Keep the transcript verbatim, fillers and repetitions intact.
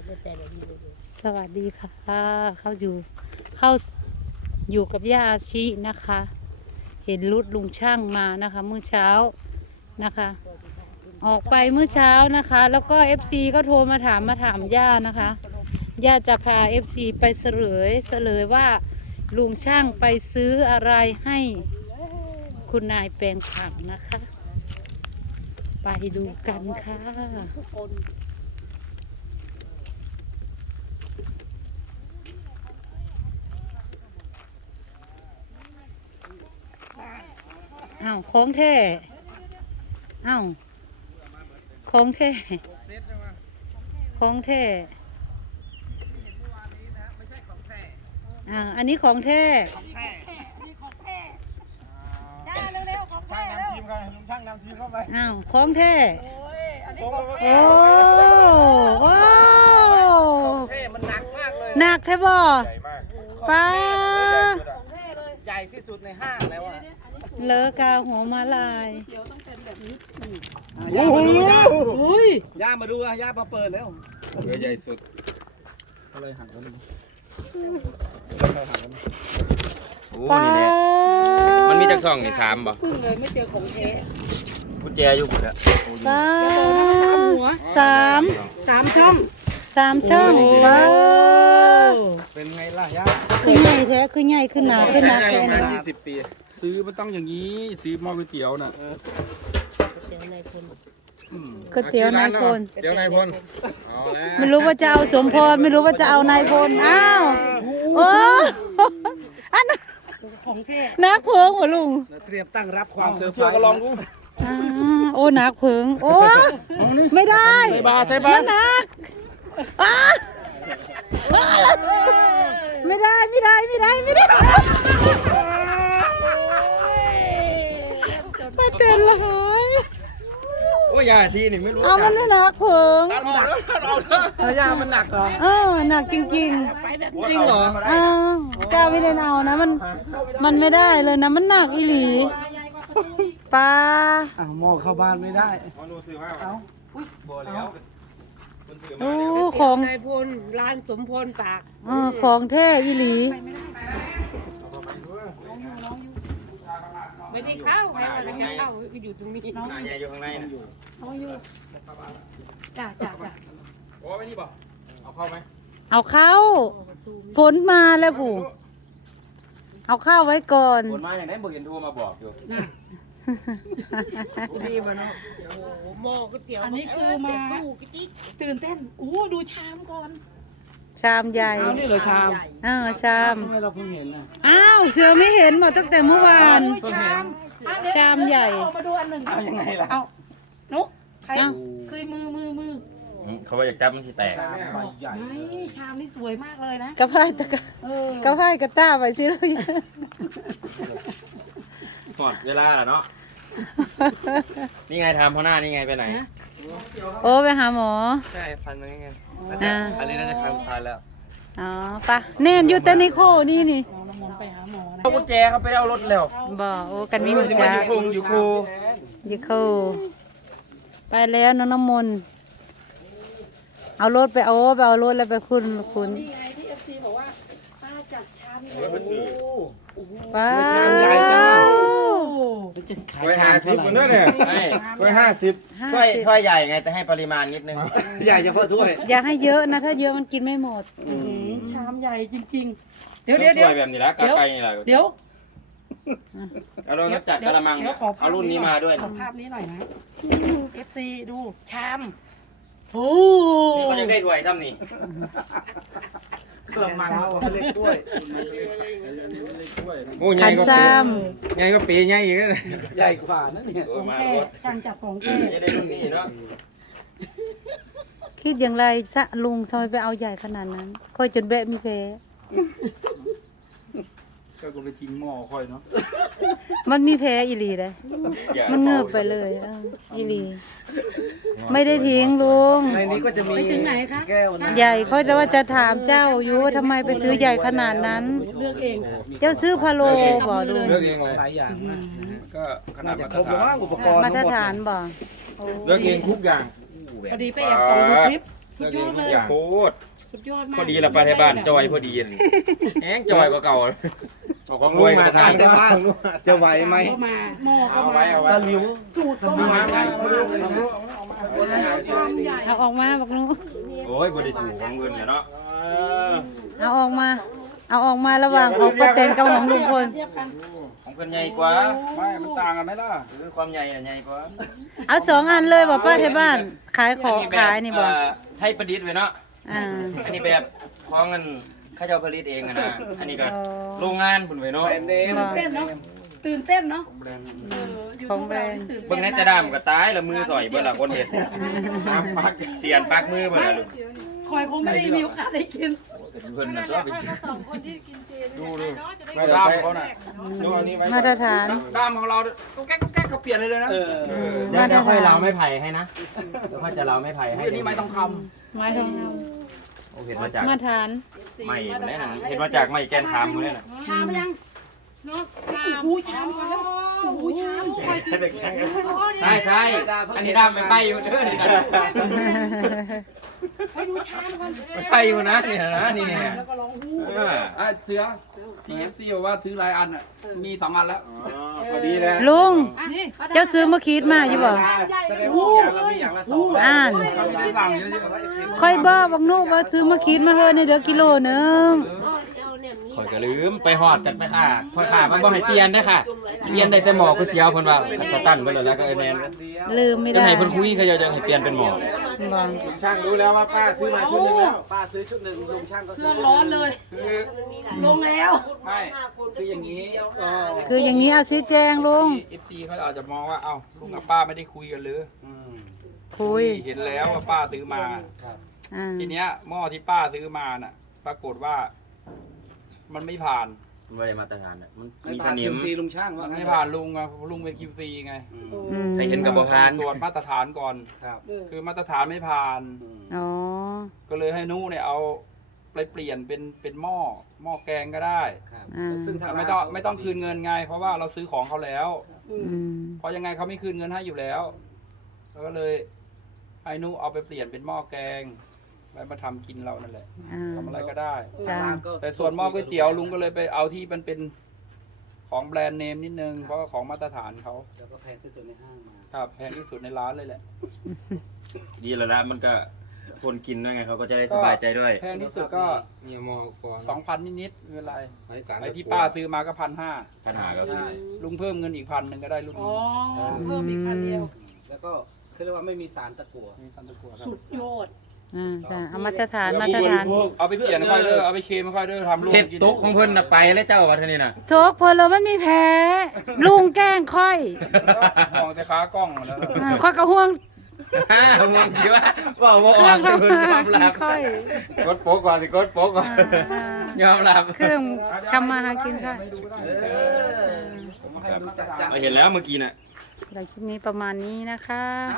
สวัสดีค่ะเข้าอยู่เข้าอยู่กับย่าอาชินะคะ เห็นรุดลุงช่างมานะคะเมื่อเช้านะคะ ออกไปเมื่อเช้านะคะ แล้วก็เอฟซีก็โทรมาถามมาถามย่านะคะย่าจะพาเอฟซีไปเสลยเสลยว่าลุงช่างไปซื้ออะไรให้คุณนายแปลงผักนะคะ ไปดูกันค่ะอ้าวของแท้อ้าวของแท้ของแท้อ่าอันนี้ของแท้อ้าวของแท้โอ้โอ้มันหนักมากเลยหนักแท้บ่ป้าใหญ่ที่สุดในห้างแล้วอ่ะเลอกาหัวมาลายเดี๋ยวต้องเป็นแบบนี้โอ้โหอุ้ยย่ามาดูอ่ะย่ามาเปิดแล้วเรือใหญ่สุดก็เลยหันกันป้ามันมีจักซองนี่สามบ่พึ่งเลยไม่เจอของแท้กุญแจอยู่พุ่นละป้าหัวสามสามช่องสามช่องป้าเป็นไงล่ะย่าคือใหญ่แท้คือใหญ่ขึ้นหนาขึ้นหนาแท้ประมาณนะยี่สิบปีซื้อมันต้องอย่างนี้ซื้อหม้อก๋วยเตี๋ยวน่ะก๋วยเตี๋ยวนายพลเดี๋ยวนายพลเอาแล้วไม่รู้ว่าจะเอาสมพรไม่รู้ว่าจะเอานายพลอ้าวโอ้อันนั้นของแท้นักเพิงหัวลุงเตรียมตั้งรับความเซอร์ไพรเชื่อส์ก็ลองดูอ่าโอ้นักเพิงโอ้ไม่ได้ใส่บาใส่บามันหนักอ้าไม่ได้ไม่ได้ไม่ได้ไม่ได้ป้าเต้นเลยโอ้ยยาชีนี่ไม่รู้เอามันไม่หนักเพิงหนักแล้วย่ามันหนักเหรอเออหนักจริงจริงเหรอๆอ้าวกล้าไม่ได้เอานะมันมันไม่ได้เลยนะมันหนักอีหลีป้าอ้าวหม้อเข้าบ้านไม่ได้มาดูสิว่าเอ้าบัวแล้วโอ้ของนายพลร้านสมพลปากเออของแท้อีหลีไม่ได้เข้าใครว่าจะเข้าอยู่ตรงนี้หน้าใหญ่อยู่ข้างในน่ะจ้าจ้าจ้าโอ้ไม่นี่ป่ะเอาเข้าไหมเอาเข้าฝนมาแล้วผู้เอาเข้าไว้ก่อนผลมาอย่างนั้นบ่เห็นโทรมาบอกอยู่ดีมาเนาะโอ้โหหม้อก๋วยเตี๋ยวอันนี้คือมาเตู้กิ๊กกิ๊กตื่นเต้นอู้ดูชามก่อนชามใหญ่เอานี่เหรอชามเออชามทำไมเราเพิ่งเห็นน่ะอ้าวเสือไม่เห็นหมดตั้งแต่เมื่อวานชามชามใหญ่มาดูอันหนึ่งเอายังไงล่ะเอานุ๊กใครเอ้าเคยมือมือมืออืมเขาว่าอยากจับมันสิแตกชามใบใหญ่ไม่ชามนี่สวยมากเลยนะกระพายตะกะเออกระพายกระต้าไปสิเลยหมดเวลาแล้วเนาะนี่ไงทำพ่อหน้านี่ไงไปไหนโอ้ไปหาหมอใช่พันนึงไงอ่าอันนี้น่าจะครั้งสุดท้ายแล้วอ๋อปะเน่นอยู่แต่ในโคนี่นี่ไปหาหมอนะเอากุญแจเขาไปเอารถแล้วบ่โอ้กันมีหัวใจอยู่คงอยู่ครูอยู่โคไปแล้วน้องน้ำมนต์เอารถไปเอาไปเอารถแล้วไปคุณคุณนี่ไงที่เอฟซีบอกว่าป้าจัดชามนี่ป้าชามใหญ่จังอะ จะขายไว้ชาห้าม สิบคนด้วยเนี่ยไม่ไว้ห้าสิบถ้วยถ้วยใหญ่ไงแต่ให้ปริมาณนิดนึงใหญ่เฉพาะถ้วยอย่าให้เยอะนะ ถ้าเยอะมันกินไม่หมดชามใหญ่จริงๆ เดี๋ยวเดี๋ยวเดี๋ยวถ้วยแบบนี้ละกาไก่นี่แหละเดี๋ยวเอาลงจัดกระมังเดี๋ยวขอภาพเอารุ่นนี้มาด้วยขอภาพนี้หน่อยนะ เอฟซีดูชามโอ้นี่เขายังได้ถ้วยซ้ำนี่กระมังเขาเล็กด้วยโอ้ยใหขัญ่นก็ซ้ปีใหญ่ก็ปีใหญ่อีกนะใหญ่กว่านั่นเนี่ยโอ้ของมาแท้รถช่างจับของแท้จะได้รุ่นนี้เนาะำคิดอย่างไรซะลุงทำไมไปเอาใหญ่ขนาดนั้น ค่อยจนแบะมีแผลก็กูไปทิ้งหม้อค่อยเนาะมันมีแผลอีหลีเลยอย่ามันเงือบไปเลยเอออีหลี ไม่ได้ทิ้งลุงในนี้ก็จะมีไปถึงไหนคะแก้วนะใหญ่ค่อยจะว่าจะถามเจ้าอยู่ว่าทำไมไปซื้อใหญ่ขนาดนั้นเลือกเองเจ้าซื้อพะโลบ่ลุงเลือกเองเลยหลายอย่างนะก็ขนาน่าดจะมาคตรรบแล้วฐามั้นงอุปกรณ์มาตรทั้งหมดฐานบ่เลือกเองทุกอย่างพอดีไปแอบส่องดูคลิปสุดยอดเลยโคตรสุดยอดมากพอดีละปลาไทยบ้านจอยพอดีนี่แห้งจอยกว่าเก่าเอาของลุงมาทานได้บ้างจะไหวไหมก็มาหม้อก็เอามาไว้เอาไว้สูตรก็มาชามใหญ่เอาออกมาบอกหนูโอ้ยบ่ได้ถูกของเงินเนาะเอาออกมา เอาออกมาระหว่างของป้าเต็นกับของลุงพลเทียบกันของเพิ่นใหญ่กว่าไม่มันต่างกันไหมล่ะหรือความใหญ่น่ะใหญ่กว่าเอาสองอันเลยบอกป้าที่บ้าน ขายของขายนี่บอกเไทยประดิษฐ์ไว้เนาะอ่าอันนี้แบบของเงินข้าเจ้าผลิตเองอะนะอันนี้ก็อ๋อโรงงานพุ่นไว้เนาะตื่นเต้นเนาะตื่นเต้นเนาะแบรนด์เออยูขอทูงบแบรเรานด์ตื่นเบิ่เต้งนในตะดามก็ตายแล้วมือสอยเบิ่ละคนเฮ็ดน้ำปักเสียนปากมือเบิ่ละลูกคอยคงไม่ได้มีโอกาสได้กินเพิ่นน่ะชอบไปซื้อดูดูไม่ได้ด้ามใช้เขาน่ะดูอันนี้ไว้มาตรฐานด้ามของเราก็แก๊กก็แก๊กเขาเปลี่ยนเลยเลยนะเออเดี๋ยวเดี๋ยวค่อยเราไม่ไผ่ให้นะเดี๋ยวค่อยจะเราไม่ไผ่ให้อันนี้ไม้ทองคไม้ทองคโอ้เห็นมาจากำมาตรฐานไม่แน่นอนเห็นมาจากไม่แกนคำมื้อนี่น่ะชามยังเนาะชามหูชามก่อนแล้วหูชามคอยสิใช่ใช่อันนี้ดามไปไปอยู่เด้อนี่นะให้ดูชามก่อนไปอยู่นะนี่นะนี่แล้วก็ร้องหูเออำอ่ะเสือทีเอฟซีบอกว่าซื้อหลายอันอ่ะมีสองอันแล้วอ๋อพอดีเลยลุงนี่เจ้าซื้อมาคิดมาอยู่บ่แสดงว่าอย่างละมีอย่างละสองอ่านเขาจะสั่งเยอะๆค่อยบอกบอกหนูว่าซื้อมาคิดมาเฮอในเดือกิโลหนึงข่อยก็ลืมไปหอดกันไปค่ะพอค่ะมันบ่ให้เปลี่ยนเด้อค่ะ เปลี่ยนได้แต่หมอก๋วยเตี๋ยวเพิ่นว่าสตันไปเลยแล้วก็เออแม่นลืมไม่จะได้ให้เพิ่นคุยเขาจะให้เปลี่ยนเป็นหมอบอกช่างรู้แล้วว่าป้าซื้อมาชุดหนึงแล้วเรื่องร้อนเลยคือลงแล้วไม่คืออย่างนี้คืออย่างนี้เอาชี้แจงลุงเอฟซีเขาอาจจะมองว่าเอ้าลุงกับป้าไม่ได้คุยกันหรือคุยเห็นแล้วว่าป้าซื้อมาอ่าทีเนี้ยหม้อที่ป้าซื้อมาน่ะ ปรากฏว่า มันไม่ผ่านมันบ่ได้มาตรฐานน่ะมันมีสนิมลุงช่างมัว่าน งั้นไม่ผ่านลุงไงลุงเป็นคิวซีไงอืมไปเห็นกับบ่ผ่านตรวจมาตรฐานก่อนครับคือมาตรฐานไม่ผ่านอ๋อก็เลยให้นู้เนี่ยเอาไปเปลี่ยนเป็นเป็นหม้อหม้อแกงก็ได้ครับอ่าซึ่งทางไม่ต้องไม่ต้องคืนเงินไง เพราะว่าเราซื้อของเขาแล้วอืมเพราะยังไงเขาไม่คืนเงินให้อยู่แล้วแล้วก็เลยให้นู้เอาไปเปลี่ยนเป็นหม้อแกงไว้มาทำกินเรานั่นแหละอ่าทำอะไรก็ได้จ้าแต่ส่วนหม้อก๋วยเตี๋ยวลุงก็เลยไปเอาที่มันเป็นของแบรนด์เนมนิดนึงเพราะว่าของมาตรฐานเขาแล้วก็แพงที่สุดในห้างมาครับแพงที่สุดในร้านเลยแหละดีแล้วละมันก็คนกินด้วยไงเขาก็จะได้สบายใจด้วยแพงที่สุดก็เนี่ยมอก่อนสองพันนิดๆไม่เป็นไรไม้สารไอ้ที่ป้าซื้อมาก็พันห้าปัญหาก็คือลุงเพิ่มเงินอีกพันหนึ่งก็ได้รุ่นอ๋อนี้เพิ่มอีกพันเดียวแล้วก็คือเรียกว่าไม่มีสารตะกั่วมีพันตะกัวครับสุดยอดอ่าจ้าเอามาตรฐานมาตรฐานเอาไปเปลี่ยนค่อยเด้อเอาไปเคมค่อยเด้อทำลูกเห็ดกินตกของเพิ่นน่ะไปแล้วเจ้าว่าเท่านี้น่ะโชกพลเลยมันมีแผลลุงแกล้งค่อยมองแต่ขากล้องแล้วอ่าค่อยกระห่วงฮ่ามึงคิดว่าว่าบ่อเคอรื่อก งเพิ่นทำยมาอมหารับกินค่อยกดโป๊กก่อนสิกดโป๊กก่อนอ่ายอมรับเครื่องทำมาหากินค่อยผมให้ดูจัดเอาเห็นแล้วเมื่อกี้น่ะหลังคลิปนี้ประมาณนี้นะคะ